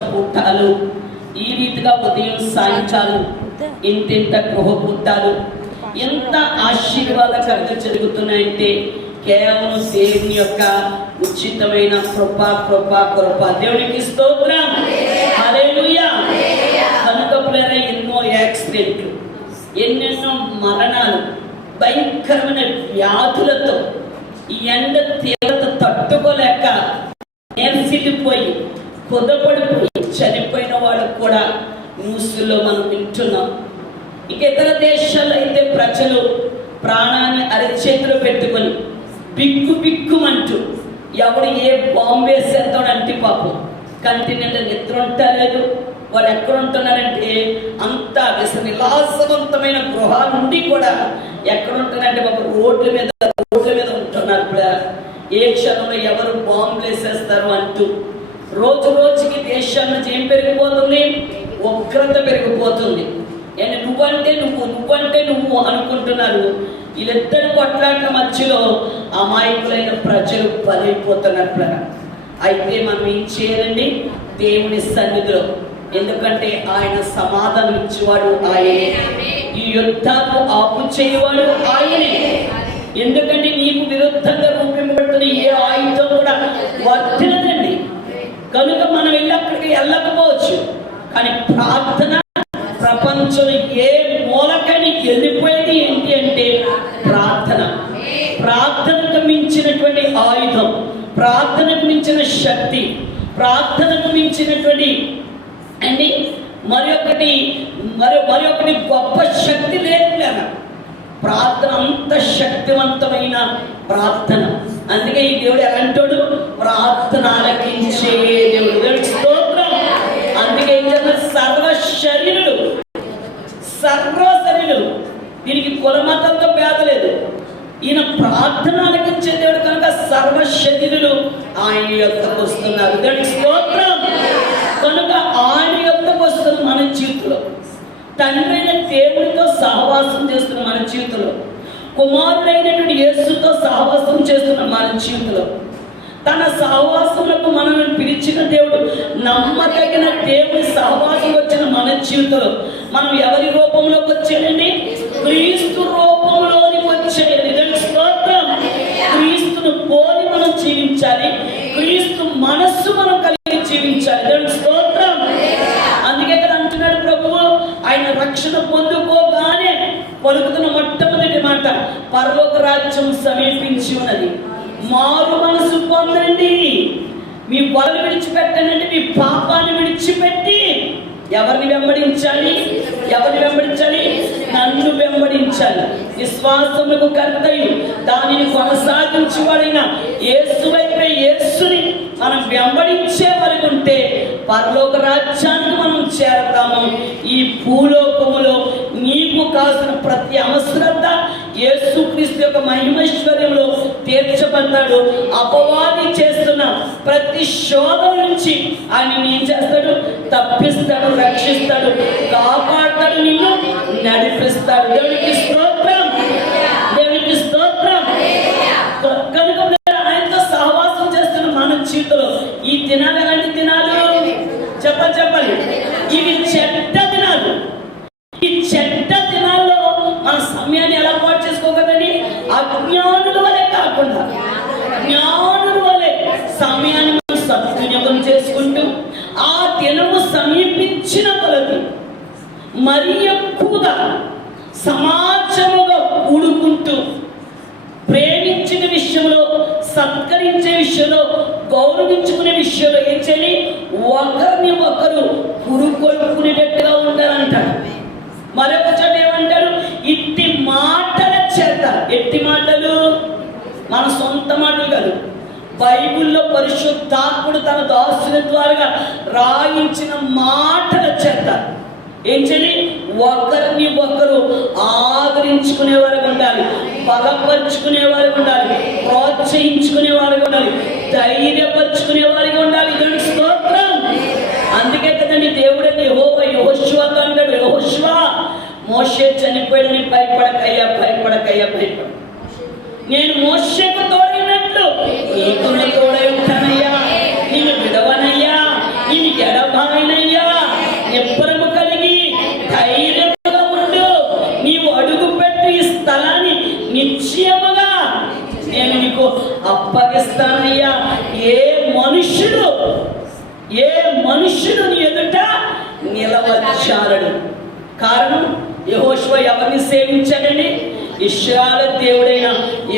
పుట్టాలు, ఈ రీతిగా ఉదయం సాయంత్రాలు ఇంతింత గృహ పుట్టాలు ఎంత ఆశీర్వాదకరంగా జరుగుతున్నాయంటే కేవలం దేవుని యొక్క ఉచితమైన కృప కృప కృప. దేవునికి స్తోత్రం, హల్లెలూయా. కనుక ఎన్నో యాక్సిడెంట్లు, ఎన్నెన్నో మరణాలు, భయంకరమైన వ్యాధులతో ఈ ఎండ తీవ్రత తట్టుకోలేక నేర్సిల్లిపోయి కుదపడిపోయి చనిపోయిన వాళ్ళు కూడా న్యూస్లో మనం వింటున్నాం. ఇక ఇతర దేశాల్లో అయితే ప్రజలు ప్రాణాన్ని అరచేతిలో పెట్టుకొని బిక్కు బిక్కుమంటూ ఎవడు ఏ బాంబు వేసేస్తాడంటే పాపం కంటి నిండా నిద్ర ఉండలేదు. వాళ్ళు ఎక్కడ ఉంటున్నారంటే అంత విలాసవంతమైన గృహాలు ఉండి కూడా ఎక్కడ ఉంటున్నారంటే ఒక రోడ్ల మీద ఉంటున్నారు. కూడా ఏ క్షణంలో ఎవరు బాంబులు వేసేస్తారు అంటూ రోజు రోజుకి దేశం నుంచి ఏం పెరిగిపోతుంది, ఉగ్రత పెరిగిపోతుంది. నువ్వంటే నువ్వు అనుకుంటున్నారు. వీళ్ళిద్దరు కొట్లాట మధ్యలో అమాయకులైన ప్రజలు బలైపోతున్నట్లు. అయితే మనం ఏం చేయాలండి? దేవుని సన్నిధిలో, ఎందుకంటే ఆయన సమాధానం ఇచ్చేవాడు ఆయనే, ఈ యుద్ధాలు ఆపు చేయవాడు ఆయనే. ఎందుకంటే నీకు విరుద్ధంగా రూపింపబడుతున్న ఏ ఆయుధం కూడా వర్తిల్లదండి. కనుక మనం వెళ్ళి అక్కడికి వెళ్ళకపోవచ్చు, కానీ ప్రార్థన ప్రపంచంలో ఏ మూలకని వెళ్ళిపోయేది ఏంటి అంటే ప్రార్థన. ప్రార్థనకు మించినటువంటి ఆయుధం, ప్రార్థనకు మించిన శక్తి, ప్రార్థనకు మించినటువంటి అండి మరొకటి గొప్ప శక్తి లేదు. లేదా ప్రార్థన అంత శక్తివంతమైన ప్రార్థన. అందుకే ఈ దేవుడు ఎలాంటోడు? ప్రార్థన ఆలకించే దేవుడు. దేవుడికి స్తోత్రం. అందుకే ఏం చేస్తారు? సర్వ శరీరులు దీనికి కులమతంతో భేద లేదు. ఈయన ప్రార్థన ఆలకించే దేవుడు కనుక సర్వ శరీరులు ఆయన యొద్దకు వస్తున్నారు. దేవుడికి స్తోత్రం. కనుక ఆయన యొద్దకు వస్తున్న మన జీవితంలో, తండ్రి అయిన దేవుడితో సహవాసం చేస్తున్న మన జీవితంలో, కుమారుడైనటువంటి యేసుతో సహవాసం చేస్తున్న మన జీవితంలో, తన సహవాసములకు మనల్ని పిలిచిన దేవుడు, నమ్మదగిన దేవుడి సహవాసం వచ్చిన మన జీవితంలో మనం ఎవరి రూపంలోకి వచ్చాడండి? క్రీస్తు రూపంలోనికి వచ్చేది. స్తోత్రం. క్రీస్తును పోలి మనం జీవించాలి, క్రీస్తు మనస్సు మనం కలిగి జీవించాలి. దేవుడికి స్తోత్రం. అందుకే కదా అంటున్నాడు ప్రభువు, ఆయన రక్షణ పొందుకోగానే పలుకుతున్న మొట్టమొదటి మాట, పరలోక రాజ్యం సమీపించి ఉన్నది, మారు మనసు పొందండి, మీ బలు విడిచిపెట్టండి, మీ పాపాన్ని విడిచిపెట్టి ఎవరిని వెంబడించాలి? నన్ను వెంబడించాలి. విశ్వాసములకు కర్తయు దానిని కొనసాగించేవాడైన యేసు వైపే, యేసుని మనం వెంబడించే వరకు ఉంటే పరలోక రాజ్యానికి మనం చేరతాము. ఈ భూలోకములో నీకు కాసిన ప్రతి అవసరత యేసుక్రీస్తు యొక్క మహిమైశ్వర్యంలో తీర్చబడ్డాడు. అపవాది చేస్తున్న ప్రతి శోధన నుంచి ఆయన ఏం చేస్తాడు? తప్పిస్తాడు, రక్షిస్తాడు, కాపాడతాడు, నిన్ను నడిపిస్తాడు. దేవునికి స్తోత్రం, దేవునికి స్తోత్రం. కనుక ఆయనతో సహవాసం చేస్తున్న మన జీవితంలో ఈ దినాలు ఎలాంటి దినాలు? చెప్పాలి, ఇవి చెడ్డ దినాలు. ఈ చెడ్డ దినాల్లో మన సమయాన్ని ఎలా పాటు చేసుకోగలని? అజ్ఞానుల వలె కాకుండా జ్ఞానుల వలె సమయాన్ని మనం సద్వినియోగం చేసుకుంటూ ఆ దినము సమీపించిన కొలది మరి ఎక్కువగా సమాజముగా కూడుకుంటూ ప్రేమించిన విషయంలో, సత్కరించే విషయంలో, గౌరవించుకునే విషయంలో ఏం చేయాలి? ఒకరిని ఒకరు పురుగొట్టుకునేటట్టుగా ఉండాలంటాడు. మరొక చోట ఏమంటారు? ఇట్టి మాటల చేత, ఎట్టి మాటలు మన సొంత మాటలు కాదు, బైబిల్లో పరిశుద్ధాత్ముడు తన దాసుల ద్వారా రాయించిన మాటల చేత ఏం చేయాలి? ఒకరిని ఒకరు ఆదరించుకునే వారికి ఉండాలి, బలపరుచుకునే వారికి ఉండాలి, ప్రోత్సహించుకునే వారికి ఉండాలి, ధైర్యపరుచుకునే వారికి ఉండాలి. దేవునికి స్తోత్రం. అందుకే కదండి దేవుడని యెహోషువతో అంటాడు, యెహోషువా మోషే చనిపోయాడని భయపడకయ్యా, నేను మోషేకు తోడినట్లు నీకు తోడై ఉంటానయ్యా, నిన్ను విడవనయ్యా, నిన్ను ఎడబాయ నిబ్బరము కలిగి ధైర్యముగా ఉండు. నీవు అడుగుపెట్టు ఈ స్థలాన్ని నిశ్చయముగా నేను నీకు అప్పగిస్తానయ్యా. ఏ మనుష్యుడు నీ ఎదుట నిలవచ్చారడు. కారణం, యెహోషువ ఎవరిని సేవించాడండి? ఇశ్రాయేలు దేవుడైన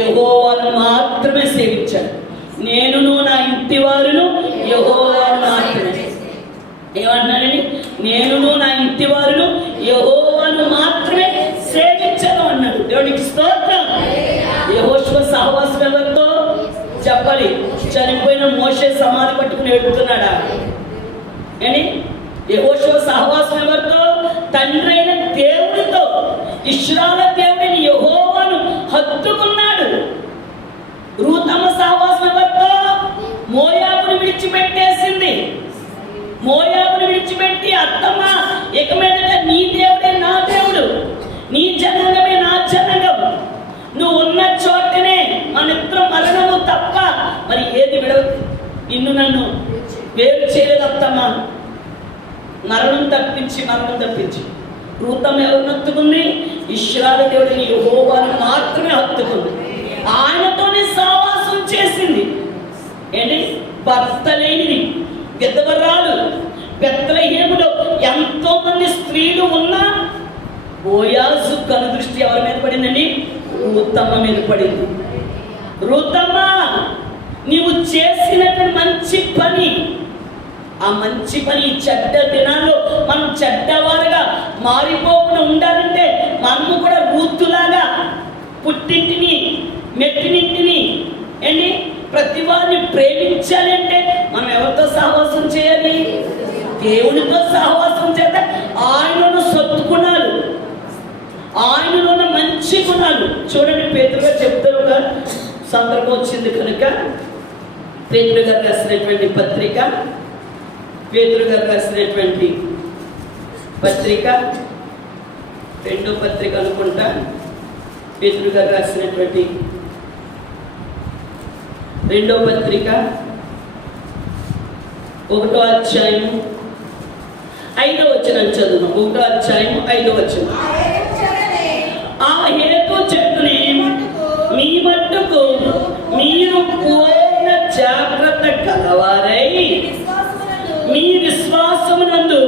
యెహోవాను మాత్రమే సేవించాడు. నేనును నా ఇంటి వారును యెహోవాను మాత్రమే. ఏమన్నానండి? నేనును నా ఇంటి వారును యెహోవాను మాత్రమే సేవించను అన్నాడు. దేవునికి స్తోత్రం. యెహోషువ సహవాసం ఎవరితో చెప్పాలి? చనిపోయిన మోషే సమాధి పట్టుకుని ఎడుతున్నాడా? అని యెహోషువ సహవాసం ఎవరితో? తండ్రి అయిన దేవుడితో. ఇశ్రాయేలు దేవుడిని యెహోవాను హత్తుకున్నాడు. రూతమ్మ సహవాసం ఎవరితో? మోయాబుని విడిచిపెట్టేసింది. మోయాబుని విడిచిపెట్టి, అత్తమ్మ ఇక మీదట నీ దేవుడే నా దేవుడు, నీ జనాంగమే నా జనాంగం, నువ్వు ఉన్న చోటనే మనిద్దరం మరణము తప్ప మరి ఏది విడవు, నిన్ను నన్ను వేరు చేయలేదు అత్తమ్మ. మరణం తప్పించి రూతమ్మ ఎవరిని హత్తుకుంది? ఇశ్రాయేలు దేవుడిని యెహోవాను మాత్రమే హత్తుకుంది. ఆయనతోనే సహవాసం చేసింది. ఏంటి? భర్త లేనిది, విధవరాలు. బెత్లెహేములో ఎంతో మంది స్త్రీలు ఉన్నా బోయాజు కనుదృష్టి ఎవరి మీద పడిందండి? రూతమ్మ మీద పడింది. రూతమ్మ, నీవు చేసినటువంటి మంచి పని, ఆ మంచి పని చెడ్డ దినాల్లో మనం చెడ్డవారుగా మారిపోకుండా ఉండాలంటే మనము కూడా రూతులాగా పుట్టింటిని మెట్టినింటిని ఏంటి ప్రతి వారిని ప్రేమించాలి అంటే మనం ఎవరితో సహవాసం చేయాలి? దేవునితో సహవాసం చేత ఆయనను సత్తుకున్నాడు, ఆయనలో ఉన్న మంచి గుణాలు. చూడండి, పేతురు గారు చెప్తారు. ఒక సందర్భం వచ్చింది కనుక పేతురు గారు రాసినటువంటి పత్రిక, పేతురు గారు రాసినటువంటి పత్రిక, రెండో పత్రిక అనుకుంటా, పేతురు గారు రాసినటువంటి రెండో పత్రిక 1వ అధ్యాయం 5వ వచనం చదువు. 1వ అధ్యాయం 5వ వచనం. ఆ హేతు చెట్టుని మీ మట్టుకు మీరు పూర్ణ జాగ్రత్త కలవారై మీ విశ్వాసమునందు,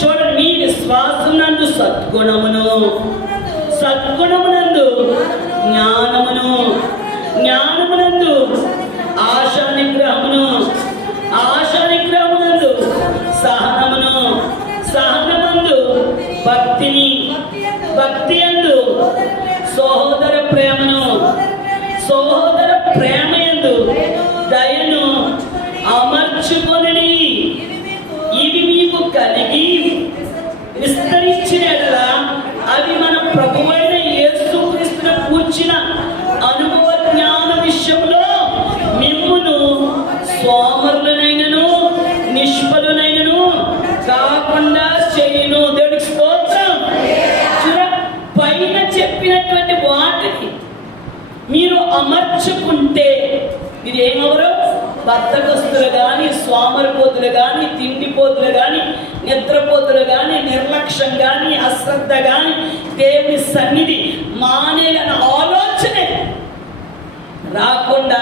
చూడండి, మీ విశ్వాసమునందు సద్గుణమునందు జ్ఞానమును, జ్ఞానమునందు ఆశానిగ్రహమునందు సహనమునందు భక్తి యందు సహోదర ప్రేమయందు దయను అమర్చుకొనిడి. ఇవి మీకు కలిగి విస్తరించిన యెడల అవి మన ప్రభువైన యేసుక్రీస్తును గూర్చిన అనుభవ జ్ఞాన విషయంలో మిమ్మును సోమరులనైనను నిష్ఫలునైనను కాకుండా చేయును. దేవుడికి స్తోత్రం. పైన చెప్పినటువంటి వాటిని మీరు అమర్చుకుంటే మీరు ఏమవరు? బద్ధకస్తులు కానీ, సోమరిపోతులు కానీ, తిండిపోతులు కానీ, నిద్రపోతులు కానీ, నిర్లక్ష్యం కానీ, అశ్రద్ధ కానీ, దేవుని సన్నిధి మానేలన్న ఆలోచనే రాకుండా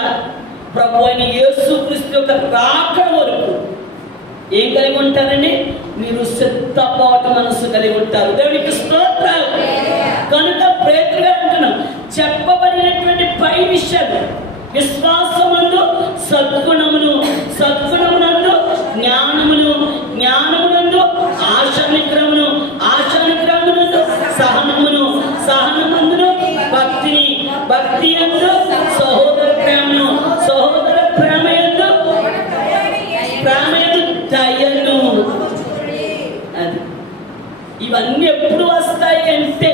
ప్రభు అయిన యేసుక్రీస్తు యొక్క రాకడ వరకు ఏం కలిగి ఉంటారండి? మీరు సిద్ధపాటు మనసు కలిగి ఉంటారు. దేవునికి స్తోత్రాలు. కనుక పేతురుగా అంటున్నాం, చెప్పబడినటువంటి పై విషయాలు విశ్వాసమునందు సద్గుణమునందు జ్ఞానమునందు ఆశానిగ్రహమునందు సహనమునందు భక్తి యందు సహోదర ప్రేమయందు దయను. అది ఇవన్నీ ఎప్పుడు వస్తాయి అంటే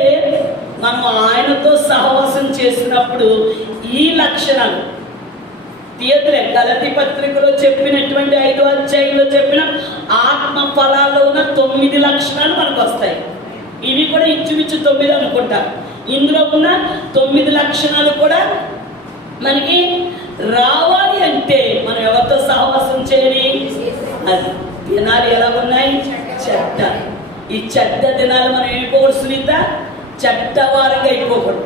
మనం ఆయనతో సహవాసం చేసినప్పుడు ఈ లక్షణాలు తీయదులే. గలతీ పత్రికలో చెప్పినటువంటి 5వ అధ్యాయంలో చెప్పిన ఆత్మ ఫలాల్లో ఉన్న 9 లక్షణాలు మనకు వస్తాయి. ఇవి కూడా ఇంచుమించు 9 అనుకుంటా. ఇందులో ఉన్న 9 లక్షణాలు కూడా మనకి రావాలి అంటే మనం ఎవరితో సహవాసం చేయాలి? అది దినాలు ఎలా ఉన్నాయి? చెడ్డ. ఈ చెడ్డ దినాలు మనం అయిపోకూడదు సునీత, చెడ్డవారంగా అయిపోకూడదు.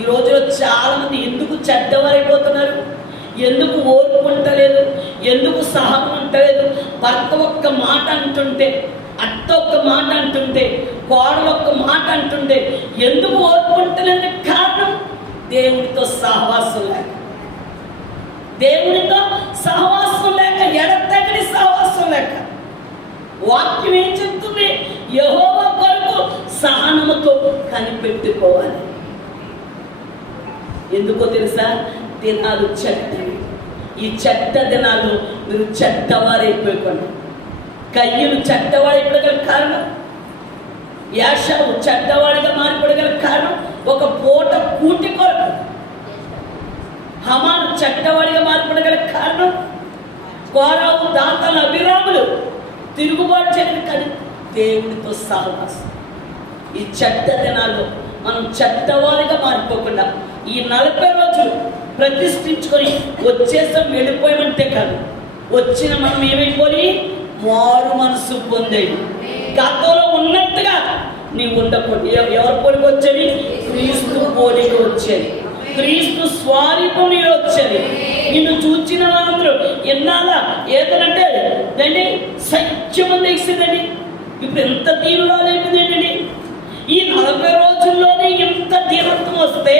ఈ రోజులో చాలా మంది ఎందుకు చెడ్డవారైపోతున్నారు? ఎందుకు ఓర్పు ఉంటలేదు? ఎందుకు సహనం ఉంటలేదు? భర్త ఒక్క మాట అంటుంటే, అత్త ఒక్క మాట అంటుంటే, కోడలు ఒక్క మాట అంటుంటే ఎందుకు ఓర్పు ఉంటలేదు? కారణం దేవునితో సహవాసం లేక, దేవునితో సహవాసం లేక, ఎడతెగని సహవాసం లేక. వాక్యం ఏం చెప్తుంది? యెహోవా కొరకు సహనముతో కనిపెట్టుకోవాలి. ఎందుకో తెలుసా? దినాలు చెడ్డవి. ఈ చెడ్డ దినాలు మీరు చెడ్డవారైపోయిపోండి. కయ్యూను చెడ్డవాడైపోగల కారణం, యాషావు చెడ్డవాడిగా మారిపోగల కారణం ఒక పూట కూటి కొరకు. హమాను చెడ్డవాడిగా మారిపోగల కారణం కోరావు, దాతలు, అభిరాములు తిరుగుబాటు చేయడం. కానీ దేవునితో సహవాసం. ఈ చెడ్డ దినాల్లో మనం చెడ్డవాడిగా మారిపోకుండా ఈ 40 రోజులు ప్రతిష్ఠించుకొని వచ్చేసాం వెళ్ళిపోయామంటే కాదు, వచ్చిన మనం ఏమైపోయి మారు మనసు పొందేది. గతంలో ఉన్నట్టుగా నీవు ఉండకూడదు. ఎవరి పోలిక వచ్చేది? క్రీస్తు పోలిక వచ్చేది, క్రీస్తు స్వరూపం వచ్చేది. నిన్ను చూచిన వాళ్ళందరూ ఎన్నాళ్ళ ఏదనంటే దాన్ని సత్యం వేసిందండి. ఇప్పుడు ఎంత దీనురాలు అయిపోయింది ఏంటండి? ఈ 40 రోజుల్లోనే ఎంత దీనత్వం వస్తే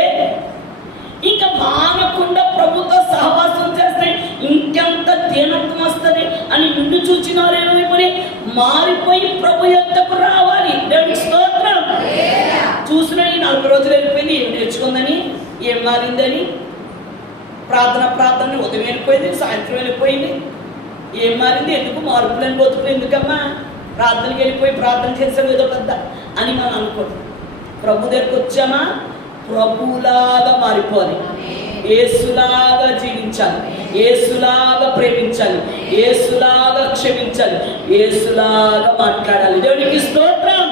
ఇంకా మానకుండా ప్రభుత్వ సహవాసం చేస్తే ఇంకెంత దీనత్వం వస్తుంది అని నిన్ను చూచిన వాళ్ళు ఏమైపోయి మారిపోయి ప్రభు యొద్దకు రావాలి. దేవునికి స్తోత్రం. చూసిన ఈ 40 రోజులు వెళ్ళిపోయింది, ఏం నేర్చుకుందని, ఏం మారిందని. ప్రార్థన ఉదయం వెళ్ళిపోయింది, సాయంత్రం వెళ్ళిపోయింది, ఏం మారింది? ఎందుకు మార్పులని బతుకులు ఎందుకమ్మా? ప్రార్థనకి వెళ్ళిపోయి ప్రార్థన చేసాడు ఏదో పెద్ద అని మనం అనుకోండి. ప్రభు దగ్గరికి వచ్చామా ప్రభులాగా మారిపోవాలి, యేసులాగా జీవించాలి, యేసులాగా ప్రేమించాలి, యేసులాగా క్షమించాలి, యేసులాగా మాట్లాడాలి. దేవునికి స్తోత్రం.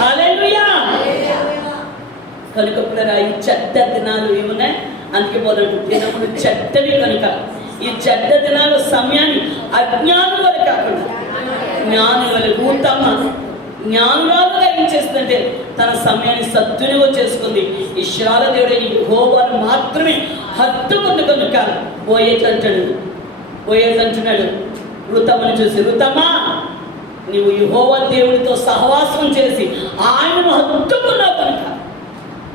హల్లెలూయా. కనుక ఈ చెడ్డ దినాలు ఏమున్నాయి? అందుకే మొదటి దినములు చెడ్డవి. కనుక ఈ చెడ్డ దినాల సమయాన్ని అజ్ఞానం వల్ల కాకుండా జ్ఞానం వల్ల ఊతమ్మ జ్ఞానురాలుగా ఏం చేస్తుందంటే తన సమయాన్ని సద్వినియోగం చేసుకుంది. ఇశ్రాయేలు దేవుడు యెహోవాను మాత్రమే హత్తుకుంది. కనుక బోయేజ్ అంటున్నాడు రుతమ్మని చూసి, రుతమ్మా నీవు యెహోవా దేవుడితో సహవాసం చేసి ఆయనను హత్తుకున్నావు కనుక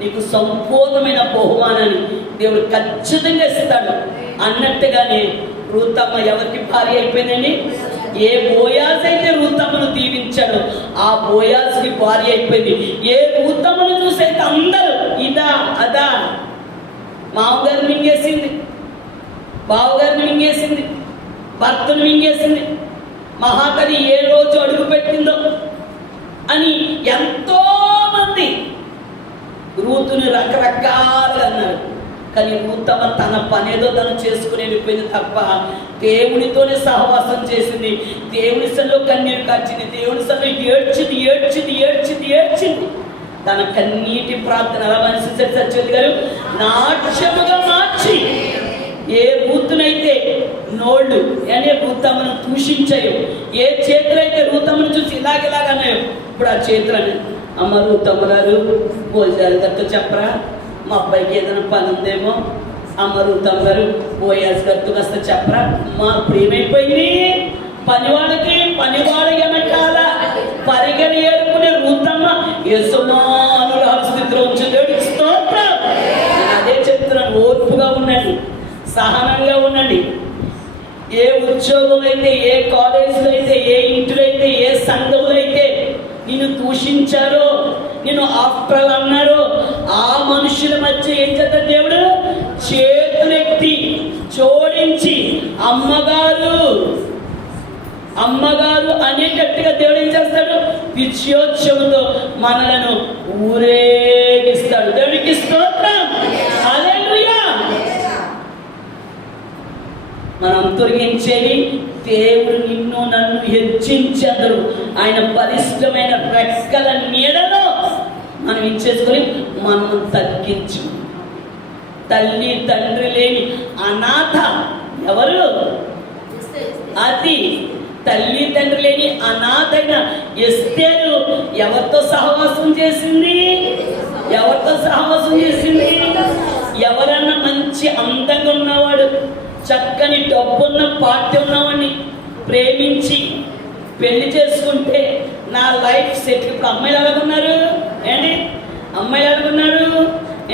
నీకు సంపూర్ణమైన బహుమానాన్ని దేవుడు ఖచ్చితంగా ఇస్తాడు అన్నట్టుగానే రుతమ్మ ఎవరికి భార్య అయిపోయిందండి? ఏ బోయాజ్ అయితే రూతమ్మను దీవించాడు ఆ బోయాజ్కి భార్య అయిపోయింది. ఏ రూతమ్మను చూసైతే అందరూ ఇదా అదా, మామగారిని మింగేసింది, బావగారిని మింగేసింది, భర్తను మింగేసింది, మహాకవి ఏ రోజు అడుగు పెట్టిందో అని ఎంతో మంది రూతుని రకరకాలుగా అన్నారు. కానీ రూతమ్మ తన పనేదో తను చేసుకుని వెళ్ళిపోయింది తప్ప దేవునితోనే సహవాసం చేసింది. దేవుని సన్నిధిలో కన్నీరు కాచింది, దేవుని సన్నిధిలో ఏడ్చింది. తన కన్నీటి ప్రార్థన అలా మనిషి సత్యవతి గారు నాట్యముగా మార్చి ఏ రూతునైతే నోళ్ళు అనే రూతమ్మను దూషించాయో, ఏ చేతులైతే రూతమ్మను చూసి ఇలాగన్నాయో, ఇప్పుడు ఆ చేతులని అమ్మ రూతమ్మ గారు భోజనాలు గారితో చెప్పరా, మా అబ్బాయికి ఏదైనా పని ఉందేమో, అమ్మ రూతమ్మ గారు బోయాజ్ గారితో కాస్త చెప్పరా. మా ప్రేమైపోయింది. పనివాడి వెనకాల పరిగెని ఏరుకునే రూతమ్మ యజమానుల స్థితిలో ఉంచి దేవుడికి స్తోత్రం. అదే చెప్తున్నాను, ఓర్పుగా ఉండండి, సహనంగా ఉండండి. ఏ ఉద్యోగం అయితే, ఏ కాలేజీలో అయితే, ఏ ఇంటిలో అయితే, ఏ సంఘంలో అయితే నిన్ను దూషించారో, నిన్ను ఆఫ్టర్ అన్నారో, ఆ మనుషుల మధ్య ఏం చేస్తాడు దేవుడు? చేతులెత్తి జోడించి అమ్మగారు అనేటట్టుగా దేవుడు ఏం చేస్తాడు? విజయోత్సవంతో మనలను ఊరేగిస్తాడు. దేవుడికి స్తోత్రం. హల్లెలూయా. మనం తొలగించేది దేవుడు నిన్ను నన్ను హెచ్చించేందుకు ఆయన బలిష్టమైన రెక్కల నీడలో మనం ఇచ్చేసుకొని మనం తగ్గించు. తల్లి తండ్రి లేని అనాథ ఎవరు? అది తల్లి తండ్రి లేని అనాథైన ఎస్తేరు ఎవరితో సహవాసం చేసింది? ఎవరితో సహవాసం చేసింది? ఎవరన్నా మంచి అందంగా ఉన్నవాడు, చక్కని డబ్బున్న పార్టీ ఉన్నవాడిని ప్రేమించి పెళ్లి చేసుకుంటే నా లైఫ్ సెటిల్. ఇప్పుడు అమ్మాయిలు ఎలాగున్నారు ఏంటి? అమ్మాయిలు ఎలాగున్నారు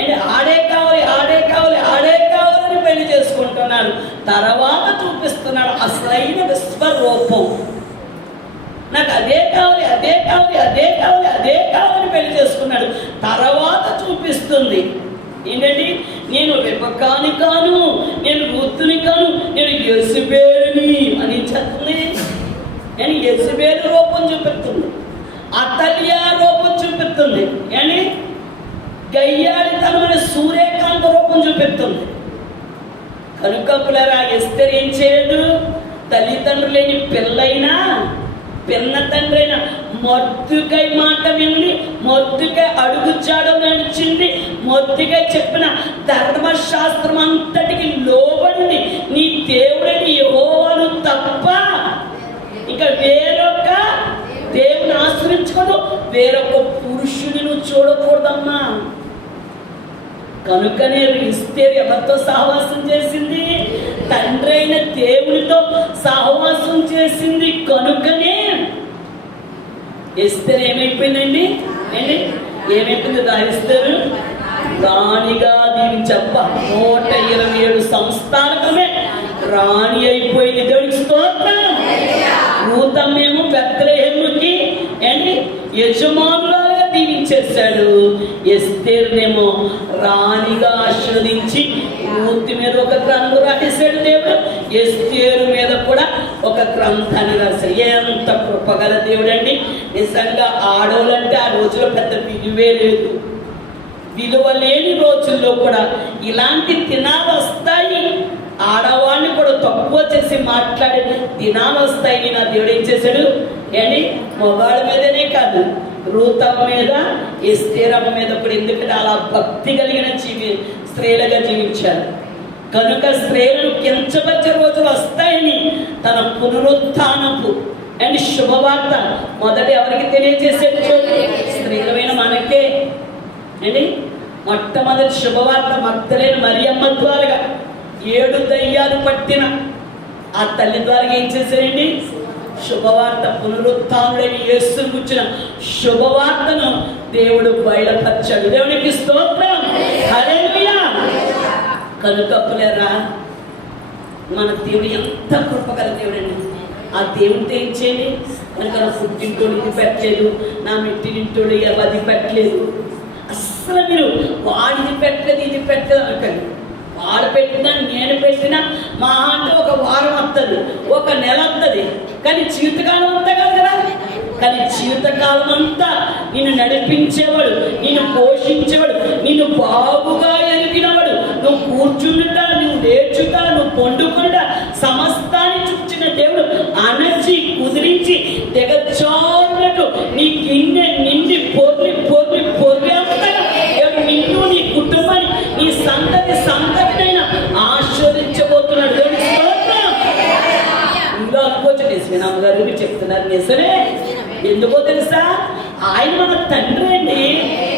ఏంటి? ఆడే కావాలి, ఆడే కావాలి, ఆడే కావాలని పెళ్లి చేసుకుంటున్నారు. తర్వాత చూపిస్తున్నాడు అసలైన విశ్వరూపం. నాకు అదే కావాలి, అదే కావాలి, అదే కావాలి, అదే కావాలని పెళ్లి చేసుకున్నాడు. తర్వాత చూపిస్తుంది ఏంటండి, నేను రెబెక్కాని కాను, నేను రూతుని కాను, నేను యెజబెలుని అని చెప్తుంది. నేను యెజబెలు రూపం చూపిస్తుంది, అతల్యా రూపం చూపిస్తుంది, అని గయ్యాళితనమైన సూర్యకాంత రూపం చూపిస్తుంది. కనుక పిల్లరా, ఎస్తేరు ఏం చేయడు? తల్లిదండ్రులు లేని పిల్లైనా పిన్న తండ్రి అయినా మొర్దుకై మాట విని మొర్దుకై అడుగుచాడు నడిచింది. మొర్దుకై చెప్పిన ధర్మశాస్త్రం అంతటికి లోబడింది. నీ దేవుడని యెహోవాను తప్ప ఇంకా వేరొక దేవుని ఆశ్రయించుకోదు, వేరొక పురుషుని నువ్వు చూడకూడదమ్మా. కనుకనే ఎస్తేరు ఎవరితో సహవాసం చేసింది? తండ్రి అయిన దేవునితో సహవాసం చేసింది. కనుకనే ఎస్తేరు ఏమైపోయిందండి? ఏమైపోయింది? ఎస్తేరు రాణిగా దీవించప్ప 127 సంస్థానకమే రాణి అయిపోయింది. దేవునికి స్తోత్రం. రూతమ్మేమో బెత్లెహేముకి యజమానులాగా దీవించేశాడు. ఎస్తేరునేమో రాణిగా ఆశీర్వదించి రూతు మీద ఒక గ్రంథం రాసేశాడు దేవుడు. ఎస్తేరు మీద కూడా ఒక గ్రంథాన్ని రాశాడు. ఎంత కృపగల దేవుడు అండి! నిజంగా ఆడవాళ్ళంటే ఆ రోజులో పెద్ద విలువే లేదు. విలువ లేని రోజుల్లో కూడా ఇలాంటి దినాలు వస్తాయి. ఆడవాడిని కూడా తక్కువ చేసి మాట్లాడే దినాలు వస్తాయి. నా దేవుడు ఏం చేశాడు మగవాళ్ళ మీదనే కాదు, రూతమ్మ మీద, ఎస్తేరమ్మ మీద కూడా. ఎందుకంటే అలా భక్తి కలిగిన స్త్రీలుగా జీవించారు. కనుక స్త్రీలను కించపరిచే రోజులు వస్తాయని తన పునరుత్థానపు శుభవార్త మొదట ఎవరికి తెలియజేసేది? స్త్రీలమైన మనకే మొట్టమొదటి శుభవార్త మగ్దలేని మరియమ్మ ద్వారా 7 దయ్యాలు పట్టిన ఆ తల్లి ద్వారా ఏం చేశారండి? శుభవార్త, పునరుత్థానుడైన యేసుని గురించిన శుభవార్తను దేవుడు బయలుపరిచాడు. దేవునికి స్తోత్రం. హల్లెలూయా. కనుక పిల్లరా, మన దేవుడు ఎంత కృపగల దేవుడండి. ఆ దేవుడితో ఏం చేయండి? కనుక నా పుట్టింటోడు ఇది పెట్టలేదు, నా మెట్టినింటోడు అది పెట్టలేదు. అస్సలు మీరు వాడిది పెట్టలేదు, ఇది పెట్టలేదు అనకండి. వాడు పెట్టినా నేను పెట్టినా మా అంటే ఒక వారం వస్తుంది, ఒక నెల వస్తుంది, కానీ జీవితకాలం అంతా కాదు కదా. కానీ జీవితకాలం అంతా నిన్ను నడిపించేవాడు, నిన్ను పోషించేవాడు, నిన్ను బాగుగా ఎరిగినవాడు. నువ్వు కూర్చుంటా, నువ్వు లేచుతా, నువ్వు పండుకుంటా సమస్తాన్ని చూచిన దేవుడు అనర్చి కుదిరించి దిగజారునట్టు నీ గిన్నె నిండి పొర్రి పొర్రి పొర్రి అంతా నిన్ను, నీ కుటుంబాన్ని, నీ సంతతినైనా ఆశీర్వదించబోతున్నాడు. ఇందులో అనుకోవచ్చు నిజమేనమ్మ గారు మీరు చెప్తున్నారు, నిజమే. ఎందుకో తెలుసా? ఆయన మన తండ్రి అండి.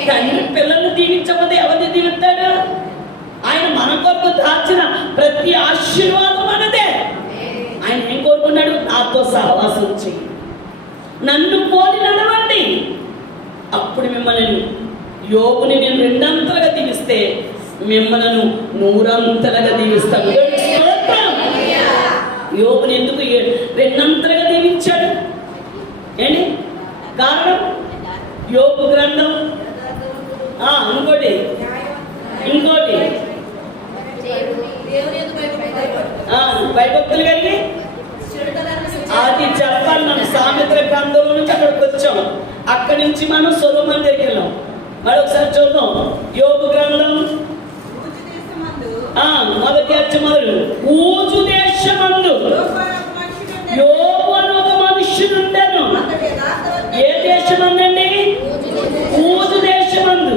తండ్రి పిల్లల్ని దీవించకపోతే ఎవరిని దీవిస్తాడు? ఆయన మన కొరకు దాచిన ప్రతి ఆశీర్వాదం మనదే. ఆయన ఏం కోరుకున్నాడు? నాతో సహవాసం చెయ్యి, నన్ను పోలి నడవండి, అప్పుడు మిమ్మల్ని యోగుని నేను 2 అంతలుగా దీవిస్తే మిమ్మల్ని 100 అంతలుగా దీవిస్తాను. యోగుని ఎందుకు 2 అంతలుగా దీవించాడు? కారణం యోగు గ్రంథం. ఇంకోటి భయభక్తులు కలిగి అది చెప్పాలి. మనం సామెతల గ్రంథంలో నుంచి అక్కడికి వచ్చాం. అక్కడి నుంచి మనం సొలొమోను దగ్గరికి వెళ్ళాం. మరొకసారి చూద్దాం. యోగు గ్రంథం 1వ అధ్యాయం. ఊజు దేశమందు యోబు అని ఒక మనుష్యుడు ఉండెను. ఏ దేశమందండి? ఊజు దేశమందు.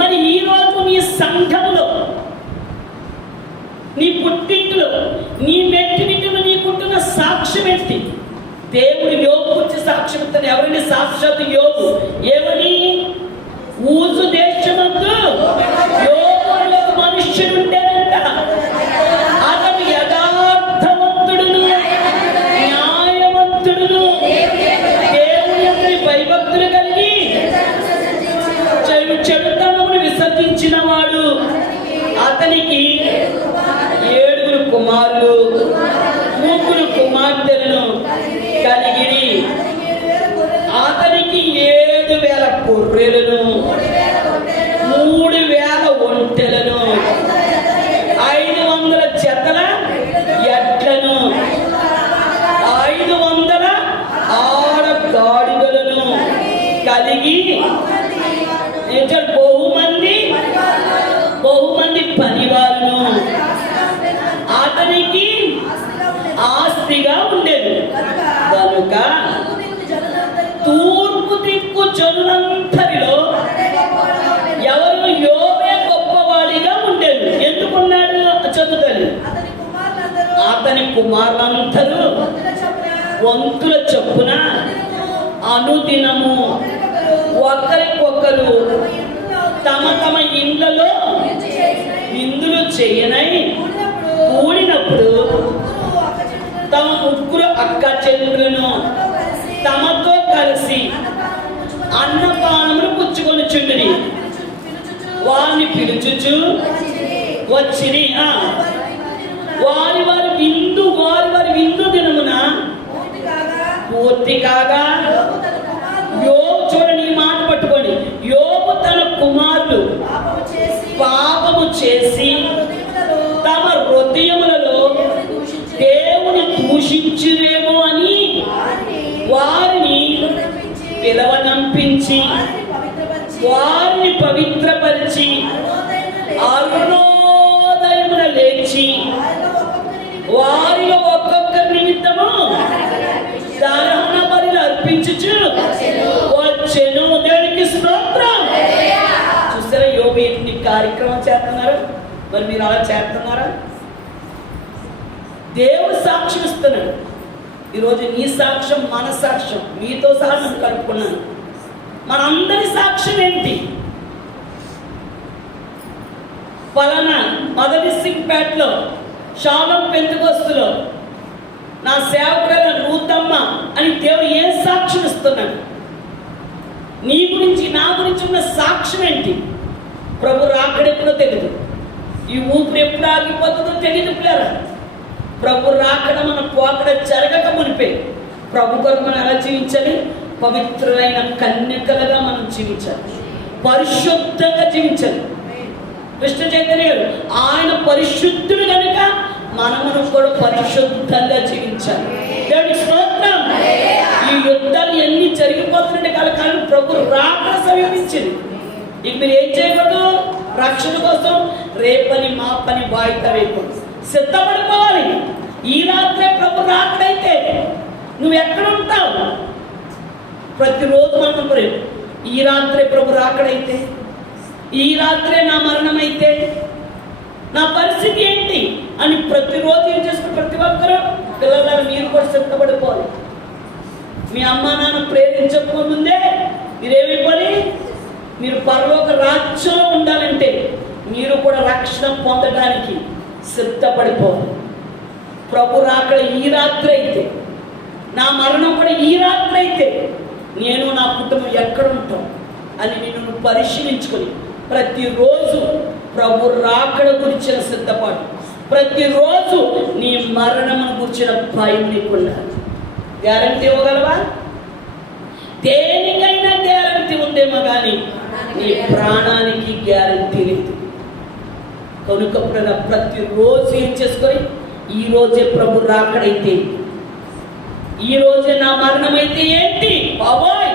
మరి ఈ రోజు నీ సంఘంలో, నీ పుట్టింటిలో, నీ మెట్టినింటిలో నీకుంటున్న సాక్ష్యం ఏంటి? దేవుడు యోబు గురించి సాక్ష్యం ఇస్తాను. ఎవరైనా సాక్షాత్ యోబు ఏమని, ఊజు దేశమందు యోబు అనే ఒక మనుష్యుడు ఉండేనంట. అతను యథార్థవంతుడును న్యాయవంతుడును దేవుని యొక్క భయభక్తులు కలిగి చెడుతనమును విసర్జించిన వాడు. అతనికి 7 కుమారులు 3 కుమార్తెలను కలిగిరి. అతనికి 7,000 గొర్రెలను 3,000 ఒంటెలను 500 జతల ఎడ్లను 500 ఆడగాడిదలను కలిగి బహుమంది పనివారును అతనికి ఆస్తిగా ఉండేది. కనుక తూర్పు దిక్కు జనులందరిలో ఎవరు యోబే గొప్పవాడిగా ఉండేది. ఎందుకున్నాడు చదువుతాడు. అతని కుమారులందరూ వంతుల చొప్పున అనుదినము ఒకరికొకరు తమ తమ ఇండ్లలో విందులు చేయనై కూడినప్పుడు తమ 3 అక్క చెల్లెలను తమతో కలిసి అన్నపానములు పుచ్చుకొని చుండిరి. వారిని పిలుచుచు వచ్చిరి. వారి విందు దినమున పూర్తి కాగా యోబు, చూడండి ఈ మాట పట్టుకోండి, యోబు తన కుమారులు పాపము చేసి తమ హృదయములలో దేవుని దూషించురేమో అని వారిని పిలవనంపించి వారిని పవిత్రపరిచి అరుణోదయమున లేచి వారిలో ఒక్కొక్కరి నిమిత్తము దహన బలులు అర్పించుచు వచ్చెను. దేవునికి స్తోత్రం. చూసారా యోబు ఎన్ని కార్యక్రమం చేస్తున్నారు? మరి మీరు అలా చేస్తున్నారా? దేవుడు సాక్ష్యం ఇస్తున్నాడు. ఈరోజు నీ సాక్ష్యం, మన సాక్ష్యం, మీతో సహా నేను కలుపుకున్నాను. మనందరి సాక్ష్యం ఏంటి? పలానా మదరి సింగ్పేటలో షాలం పెంతుకొస్తులో నా సేవకురైన రూతమ్మ అని దేవుడు ఏ సాక్ష్యం ఇస్తున్నాడు? నీ గురించి, నా గురించి ఉన్న సాక్ష్యం ఏంటి? ప్రభు రాకడెప్పుడో తెలియదు, ఈ ఊపిరి ఎప్పుడు ఆగిపోతుందో తెలియదు పిల్లరా. ప్రభు రాకడ మన పోకడ జరగక మునిపే ప్రభు కొరకు మనం ఎలా జీవించాలి? పవిత్రులైన కన్యకలుగా మనం జీవించాలి, పరిశుద్ధంగా జీవించాలి. కృష్ణ చైతన్య గారు ఆయన పరిశుద్ధుడు కనుక మనమును కూడా పరిశుద్ధంగా జీవించాలి. దేవుని స్తోత్రం. ఈ యుద్ధాలు ఎన్ని జరిగిపోతుంటే కానీ ప్రభు రాకడ సమీపించింది. ఇక మీరు ఏం చేయకూడదు? రక్షణ కోసం రేపని మా పని వాయిదా వేయకూడదు, సిద్ధపడిపోవాలి. ఈ రాత్రే ప్రభు రాకడైతే నువ్వు ఎక్కడ ఉంటావు? ప్రతిరోజు మనం ఈ రాత్రే ప్రభు రాకడైతే, ఈ రాత్రే నా మరణం అయితే నా పరిస్థితి ఏంటి అని ప్రతిరోజు ఏం చేసుకుని ప్రతి ఒక్కరూ పిల్లలు మీరు కూడా సిద్ధపడిపోవాలి. మీ అమ్మా నాన్న ప్రేమించకముందే మీరేమైపోయి మీరు పరలోక రాజ్యంలో ఉండాలంటే మీరు కూడా రక్షణ పొందడానికి సిద్ధపడిపోవాలి. ప్రభు రాకడ ఈ రాత్రి అయితే, నా మరణం కూడా ఈ రాత్రి అయితే నేను నా కుటుంబం ఎక్కడ ఉంటాం అని నిన్ను పరిశీలించుకొని ప్రతిరోజు ప్రభు రాకడ గురించిన సిద్ధపాటు, ప్రతిరోజు నీ మరణమును గురించిన భయం నీకున్నారు. గ్యారంటీ ఇవ్వగలవా? దేనికైనా గ్యారంటీ ఉందేమో కానీ నీ ప్రాణానికి గ్యారంటీ లేదు. కనుక ప్రతిరోజు ఏం చేసుకొని, ఈ రోజే ప్రభు రాకడైతే, ఈ రోజే నా మరణం అయితే ఏంటి బాబోయ్,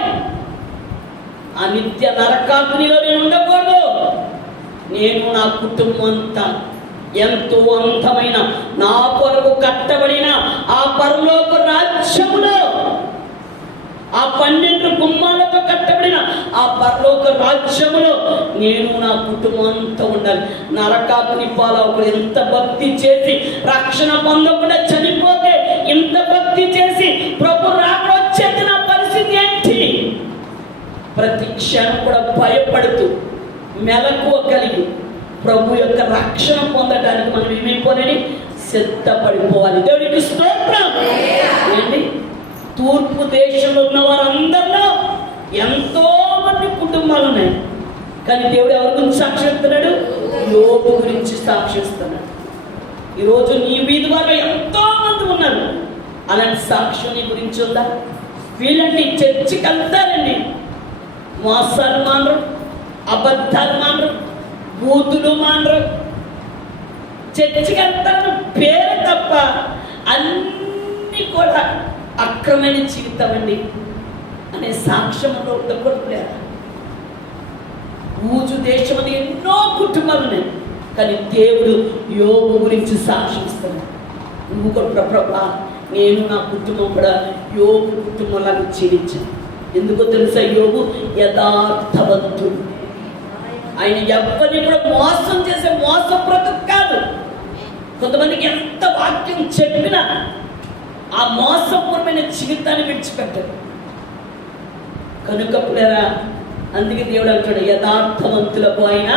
ఆ నిత్య నరకాగ్నిలో నేను ఉండకూడదు. నేను నా కుటుంబం అంతా ఎంతో అందమైన నా కొరకు కట్టబడిన ఆ పరలోక రాజ్యములో, ఆ 12 గుమ్మాలతో కట్టబడిన ఆ పరలోక రాజ్యములో నేను నా కుటుంబం అంతా ఉండాలి. నరకాగ్ని పాలవకుండా ఎంత భక్తి చేసి రక్షణ పొందకుండా చనిపోతే, ఇంత భక్తి భక్తి చేసి ప్రభు రాకడ వచ్చేది నా పరిస్థితి ఏంటి? ప్రతి క్షణం కూడా భయపడుతూ మెలకువ కలిగి ప్రభు యొక్క రక్షణ పొందడానికి మనం ఏమైపోయినని సిద్ధపడిపోవాలి. దేవునికి స్తోత్రం. ఏంటి, తూర్పు దేశంలో ఉన్న వారందరిలో ఎంతో మంది కుటుంబాలు ఉన్నాయి, కానీ దేవుడు ఎవరి గురించి సాక్షిస్తున్నాడు? యోబు గురించి సాక్షిస్తున్నాడు. ఈరోజు నీ వీధి వారు ఎంతో మంది ఉన్నారు, అలాంటి సాక్ష్యం నీ గురించి ఉందా? వీళ్ళండి చర్చికి వెళ్తారండి, మోసాలు మానరు, అబద్ధాలు మానరు, బూతులు మానరు, చర్చికి వెళ్తారు పేరు తప్ప అన్నీ కూడా అక్రమైన జీవితం అండి అనే సాక్ష్యంలో ఉండకూడదు. ఊజు దేశం అని ఎన్నో కుటుంబాలు ఉన్నాయి, కానీ దేవుడు యోబు గురించి సాక్షిస్తున్నాడు. నువ్వు కూడా ప్రభా, నేను నా కుటుంబం కూడా యోబు కుటుంబంలాగా జీవించాను. ఎందుకో తెలుసా? యోబు యథార్థవంతుడు. ఆయన ఎవరిని కూడా మోసం చేసే మోసప్రతుడు కాదు. కొంతమందికి ఎంత వాక్యం చెప్పినా ఆ మోసపూర్వమైన జీవితాన్ని విడిచిపెట్టారు. కనుక పులేరా, అందుకే దేవుడు అంటాడు, యథార్థవంతులకు అయినా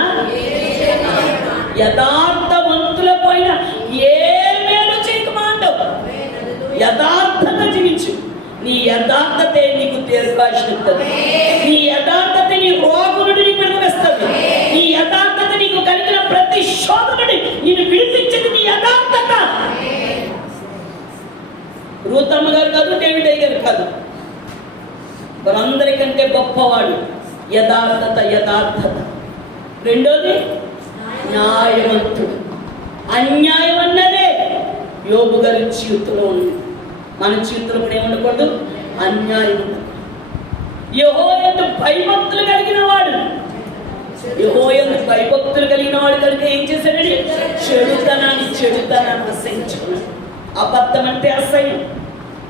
ఏ మేలు చేయకమాండవు. యథార్థంగా జీవించు. నీ యథార్థతే నీకు దీర్ఘాయుష్నిస్తుంది. నీ యథార్థత నీ రోగం నుండి నీకు విడుదలస్తుంది. నీ యథార్థత నీకు కలిగిన ప్రతి శోధ నుండి నేను విడిపించేది నీ యథార్థత. రూతమ్మ గారు కాదు, డేవిడ్ అయ్యారు కాదు, వారందరికంటే గొప్పవాడు యథార్థత. రెండోది న్యాయవంతుడు. అన్యాయం అన్నదే యోబు గారి జీవితంలో ఉంది. మన జీవితంలో కూడా ఏముండకూడదు? అన్యాయం ఉండదు. యెహోవాయందు భయభక్తులు కలిగిన వాడు కనుక ఏం చేశాడండి? చెడుతనాన్ని అసహించుకున్నాడు. అబద్ధం అంటే అసహ్యం,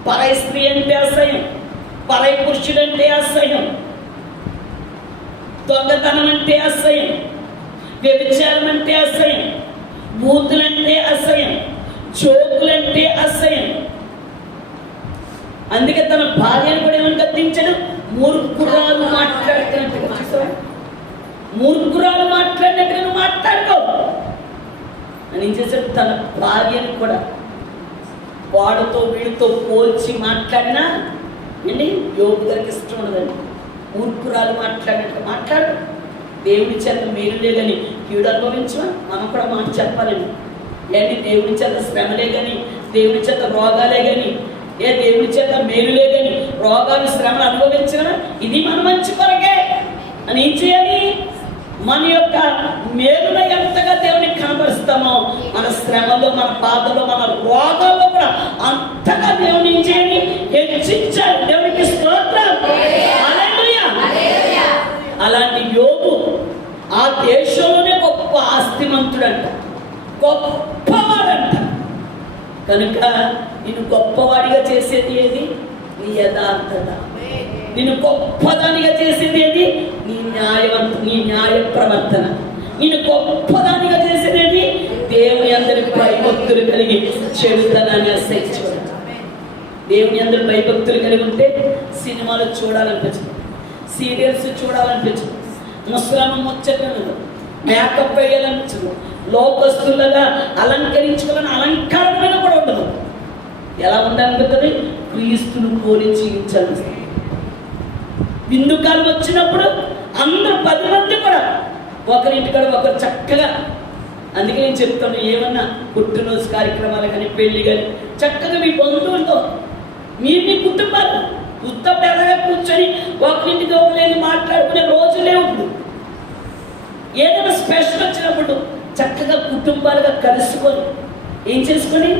పరాయి స్త్రీ అంటే అసహ్యం, పరాయి పురుషుడు అంటే అసహ్యం, దొంగతనం అంటే అసహ్యం, వ్యభిచారం అంటే అసహ్యం, బూతులంటే అసహ్యం, జోకులంటే అసహ్యం. అందుకే తన భార్యను కూడా ఏమని గద్దించాడు? మూర్ఖురాలు మాట్లాడుతున్నట్టుగా. చూసావా? మూర్ఖురాలు మాట్లాడినట్టుగా నువ్వు మాట్లాడుకో అని ఏం చేశాడు? తన భార్యను కూడా వాడితో వీడితో పోల్చి మాట్లాడినా ఏంటి యోబు గారికి ఇష్టం ఉండదండి. మూర్ఖురాలు మాట్లాడినట్టుగా మాట్లాడు. దేవుడి చేత మేలులే కానీ కీడు అనుభవించమా? మనం కూడా మాట చెప్పాలండి. ఏంటి, దేవుడి చేత శ్రమలే కానీ, దేవుడి చేత రోగాలే కానీ, దేవుడి చేత మేలులే కానీ రోగాలు శ్రమలు అనుభవించగల ఇది మన మంచి కొరకే అని ఏం చేయాలి? మన యొక్క మేలున ఎంతగా దేవునికి కనబరుస్తామో మన శ్రమలో, మన బాధలో, మన రోగాల్లో కూడా అంతగా దేవుని ఏం చేయాలి? హెచ్చించాలి. దేవునికి స్తోత్రం. హల్లెలూయా. అలాంటి యోబు ఆ దేశంలోనే గొప్ప ఆస్తిమంతుడంట, గొప్పవాడంట. కనుక నిన్ను గొప్పవాడిగా చేసేది ఏది? నీ యథార్థత. నిన్ను గొప్పదానిగా చేసేది ఏది? నీ న్యాయ ప్రవర్తన. నిన్ను గొప్పదానిగా చేసేది ఏది? దేవుని అందరికి భయభక్తులు కలిగి చెడుతనాన్ని అసహించుకోవడం. దేవుని అందరి భయభక్తులు కలిగి ఉంటే సినిమాలు చూడాలనిపించదు, సీరియల్స్ చూడాలనిపించదు, ముసలామ ముచ్చటలు మేకప్ వేయాలనిపించదు, లోకస్తులుగా అలంకరించుకోవాలని అలంకారమైన కూడా ఉండదు. ఎలా ఉండాలనిపిస్తుంది? క్రీస్తును పోలి జీవించాలి. విందుకాలం వచ్చినప్పుడు అందరూ 10 మంది కూడా ఒకరింటికాడ ఒకరు చక్కగా. అందుకే నేను చెప్తాను, ఏమన్నా పుట్టినరోజు కార్యక్రమాలు కానీ, పెళ్లి కానీ చక్కగా మీ బంధువులతో మీ కుటుంబాలు ఉత్తపేదగా కూర్చొని ఒకరింటికి ఒకరిని మాట్లాడుకునే రోజు లేవు. ఏదైనా స్పెషల్ వచ్చినప్పుడు చక్కగా కుటుంబాలుగా కలుసుకొని ఏం చేసుకొని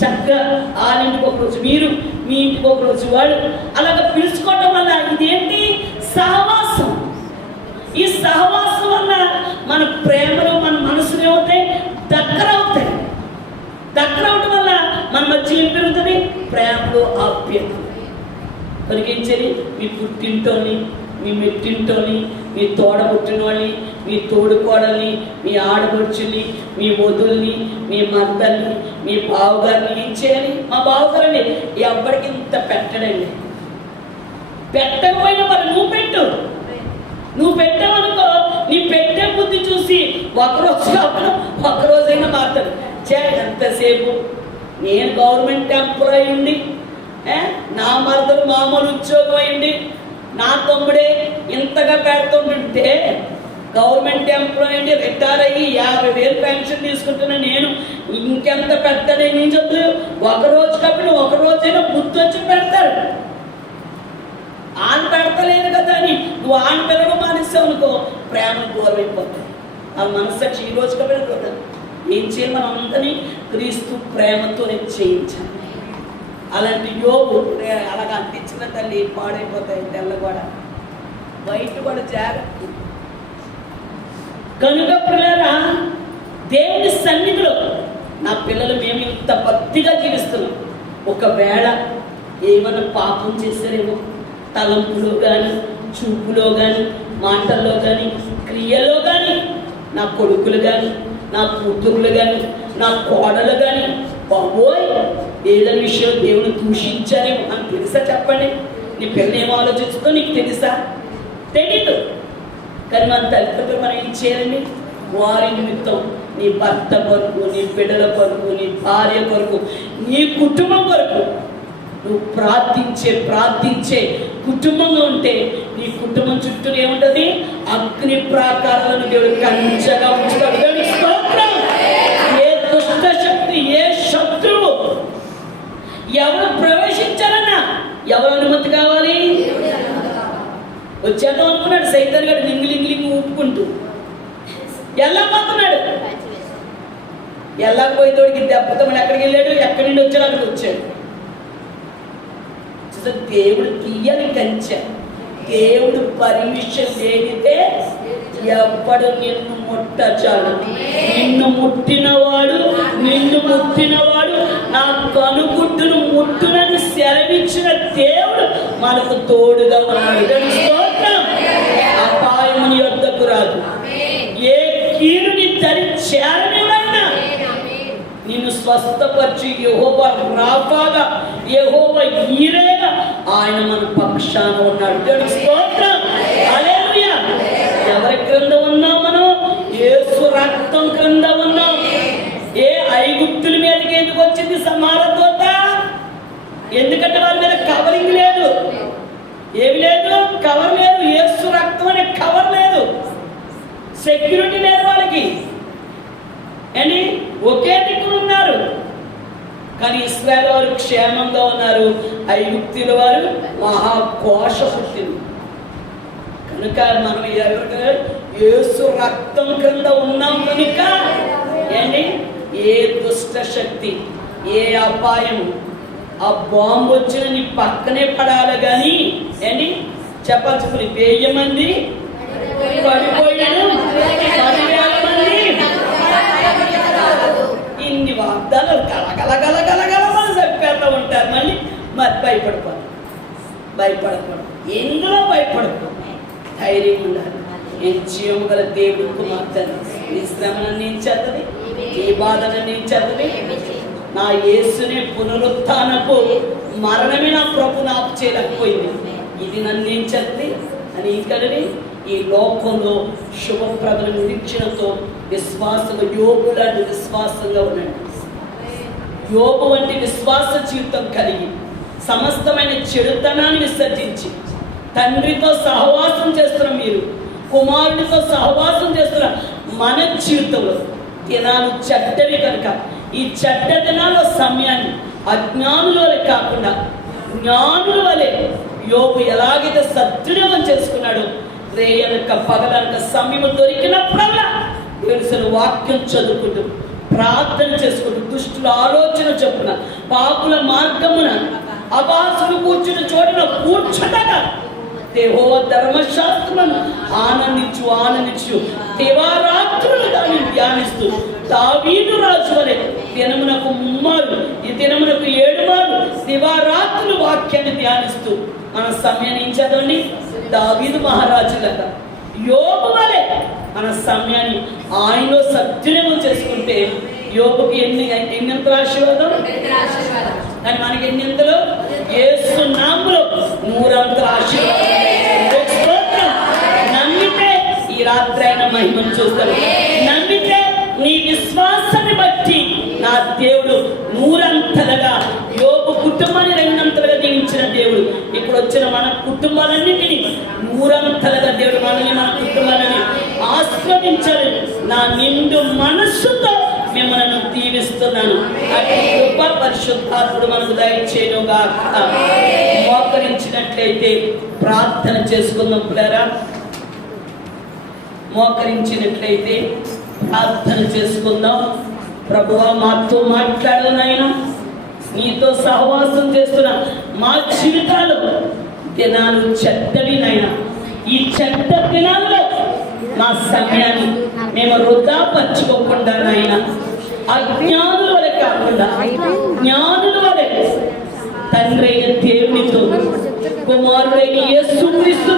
చక్కగా వాళ్ళింటికి ఒకరోజు మీరు, మీ ఇంటికి ఒకరోజు వాడు, అలాగ పిలుచుకోవడం వల్ల ఇదేంటి? సహవాసం. ఈ సహవాసం వల్ల మన ప్రేమలు, మన మనసులు ఏమవుతాయి? దగ్గర అవుతాయి. దగ్గర అవడం వల్ల మన మధ్య ఏం పెరుగుతుంది? ప్రేమలు, ఆప్యాయత. కనిపించేది మీ పుట్టింటోని, మీ మెట్టింటోని, మీ తోడబుట్టిన వాళ్ళని, మీ తోడుకోడల్ని, మీ ఆడపడుచుల్ని, మీ వదుల్ని, మీ మద్దల్ని, మీ బావగారిని ఏం చేయాలి? మా బావగారండి ఎవరికి ఇంత పెట్టడండి. పెట్టకపోయినా మరి నువ్వు పెట్టావనుకో, నీ పెట్టే బుద్ధి చూసి ఒకరోజు కాకుండా ఒకరోజైనా మారుతాడు. ఎంతసేపు నేను గవర్నమెంట్ ఎంప్లాయీ ఉండి, నా మరదలు మామూలు ఉద్యోగం అయ్యండి, నా తమ్ముడే ఇంతగా పెడుతుంటుంటే, గవర్నమెంట్ ఎంప్లాయీ అండి రిటైర్ అయ్యి 50,000 పెన్షన్ తీసుకుంటున్నా నేను ఇంకెంత పెడతానే నేను చెప్తూ ఒకరోజు కాబట్టి ఒకరోజైనా బుద్ధి వచ్చి పెడతాడు. ఆన్ పెడతలేదు కదా అని నువ్వు ఆన్ పిల్లలు మానేస్తావు అనుకో, ప్రేమను దూరం అయిపోతుంది. ఆ మనస్సాక్షి ఈ రోజు కాబట్టి ఏం చేయాలి? మనం అందరినీ క్రీస్తు ప్రేమతో చేయించాలి. అలాంటి యోగు అలాగ అంటించిన తల్లి పాడైపోతాయి. తెల్ల కూడా బయట కూడా జాగ్రత్త. కనుక పిల్లరా, దేవుని సన్నిధిలో నా పిల్లలు మేము ఇంత భక్తిగా జీవిస్తున్నాం. ఒకవేళ ఏమైనా పాపం చేశారేమో, తలంపులో కానీ, చూపులో కానీ, మాటల్లో కానీ, క్రియలో కానీ, నా కొడుకులు కానీ, నా కూతురులు కానీ, నా కోడలు కానీ, బాబోయ్ ఏదైనా విషయం దేవుని దూషించారేమో అని తెలుసా? చెప్పండి. నీ పిల్లలు ఏమో ఆలోచిస్తుందో నీకు తెలుసా? తెలీదు. కానీ మన తల్లిదండ్రులు మనం ఏం చేయాలండి? వారి నిమిత్తం, నీ భర్త కొరకు, నీ బిడ్డల కొరకు, నీ భార్య కొరకు, నీ కుటుంబం కొరకు నువ్వు ప్రార్థించే కుటుంబంగా ఉంటే నీ కుటుంబం చుట్టూ ఏముంటది? అగ్ని ప్రాకారాలను దేవుడు కంచగా ఉంచుతాడు. ఏ దుష్ట శక్తి, ఏ శత్రువు ఎవరు ప్రవేశించాలన్నా ఎవరు అనుమతి కావాలి? వచ్చేద్దాం అనుకున్నాడు సైతాన్ గారు లింగి ఊపుకుంటూ వెళ్ళకపోతున్నాడు. వెళ్ళకపోయేతోడికి దెబ్బతో ఎక్కడికి వెళ్ళాడు? ఎక్కడి నుండి వచ్చాడు అక్కడికి వచ్చాడు. దేవుడు తీయని కంచె, దేవుడు పర్మిషన్ లేనితే ఎవ్వడు నిన్ను ముట్టచాడు. నిన్ను ముట్టినవాడు నా కనుగుడ్డును ముట్టునని సెలవిచ్చిన దేవుడు మనకు తోడుగా ఉన్నాడు. అపాయముని యొద్దకు రాదు, ఏ కీడుని తరి చేరనివైనా నిన్ను స్వస్థపరిచి యెహోవా రాఫాగా, యెహోవా ఈరేగా ఆయన మన పక్షాన ఉన్నాడు. దేవునికి స్తోత్రం. హల్లెలూయా. ఎవరి క్రింద ఉన్నాం మనం? యేసు రక్తం క్రింద ఉన్నాం. ఏ ఐగుప్తుల మీదకి ఎందుకు వచ్చింది సమార దూత? ఎందుకంటే వాళ్ళ మీద కవరింగ్ లేదు, ఏమి లేదు, కవర్ లేదు. యేసు రక్తం అనే కవర్ లేదు, సెక్యూరిటీ లేదు వాళ్ళకి. అని ఒకే దిక్కులు ఉన్నారు. కానీ ఇశ్రాయేలు వారు క్షేమంగా ఉన్నారు, ఐగుప్తుల వారు మహాఘోష పుట్టింది. కనుక మనం యేసు రక్తం క్రింద ఉన్నాం కనుక ఏంటి? ఏ దుష్ట శక్తి, ఏ అపాయం, ఆ బాంబు వచ్చిన నీ పక్కనే పడాలి. కానీ ఏంటి చెప్పాల్సి 1000 మంది పడిపోయాను, 10,000 మంది. ఇన్ని వాగ్దానాలు గలగలగలగలమని చెప్పేస్తూ ఉంటారు. మళ్ళీ మరి భయపడకూడదు. ఎందులో భయపడకూడదు, ధైర్యం ఉండాలి. నిత్యం గల దేవుడు కుమార్తెను నీ శ్రమను ఏం చేస్తుంది, ఈ బాధను ఏం చేస్తుంది? నా యేసునే పునరుత్థానపు మరణమే నా ప్రభు నాకు చేయలేకపోయింది. ఇది నన్ను ఏం చేస్తుంది అని ఇక్కడని ఈ లోకంలో శుభప్రభల నిరీక్షణతో విశ్వాసంగా, యోగు లాంటి విశ్వాసంగా ఉండండి. యోగు వంటి విశ్వాస జీవితం కలిగి సమస్తమైన చెడుతనాన్ని విసర్జించి తండ్రితో సహవాసం చేస్తున్న మీరు, కుమారుడితో సహవాసం చేస్తున్న మన జీవితంలో దినాలు చెడ్డవి కనుక ఈ చెడ్డ దినాల సమయాన్ని అజ్ఞానుల వలె కాకుండా జ్ఞానుల వలె యోగు ఎలాగైతే సద్వినియోగం చేసుకున్నాడో, రేయనక పగలనక సమయం దొరికినప్పుడల్లా తెలుసిన వాక్యం చదువుకుంటూ, ప్రార్థన చేసుకుంటూ, దుష్టుల ఆలోచన చొప్పున, పాపుల మార్గమున, అభాసులు కూర్చుని చోటున కూర్చుండగా యెహోవా ధర్మశాస్త్రమును ఆనందించు దివారాత్రులు దాన్ని ధ్యానిస్తూ దావీదు రాజు వలె దినమునకు 3 మారు, ఈ దినమునకు 7 మారు దివారాత్రులు వాక్యాన్ని ధ్యానిస్తూ మన సమయాన్ని ఏం చదవండి? దావీదు మహారాజులాగా యోగు వలె మన సమయాన్ని ఆయనలో సద్వినియోగం చేసుకుంటే యోగుకి ఎన్నింతల ఆశీర్వాదం, కానీ మనకి ఎన్నింతలు? యేసు నామములో 100 ఆశీర్వాదం. నమ్మితే ఈ రాత్రి అయిన మహిమను చూస్తాడు. నమ్మితే నీ విశ్వాసాన్ని బట్టి నా దేవుడు 100 యోగు కుటుంబాన్ని 2 దీవించిన దేవుడు ఇప్పుడు వచ్చిన మన కుటుంబాలన్నింటినీ 100 దేవుడు మనల్ని, మన కుటుంబాలని ఆస్వాదించాలి. నా నిండు మనస్సుతో మిమ్మల్ని దీవిస్తున్నాను. అటు కృప పరిశుద్ధాత్ముడు మనకు దయచేయుగాక. మోకరించినట్లయితే ప్రార్థన చేసుకుందాం పిల్లరా. మోకరించినట్లయితే ప్రార్థన చేసుకుందాం. ప్రభువా మాతో మాట్లాడు నాయనా, నీతో సహవాసం చేస్తున్నా మా జీవితాలు దినాలు చెడ్డవి నాయనా. ఈ చెడ్డ దినాల్లో మా సమయాన్ని మేము వృధా పరచుకోకుండా నాయన, అజ్ఞానుల వలె కాకుండా జ్ఞానుల వలె తండ్రి అయిన దేవునితో కుమారుడైన యేసుక్రీస్తు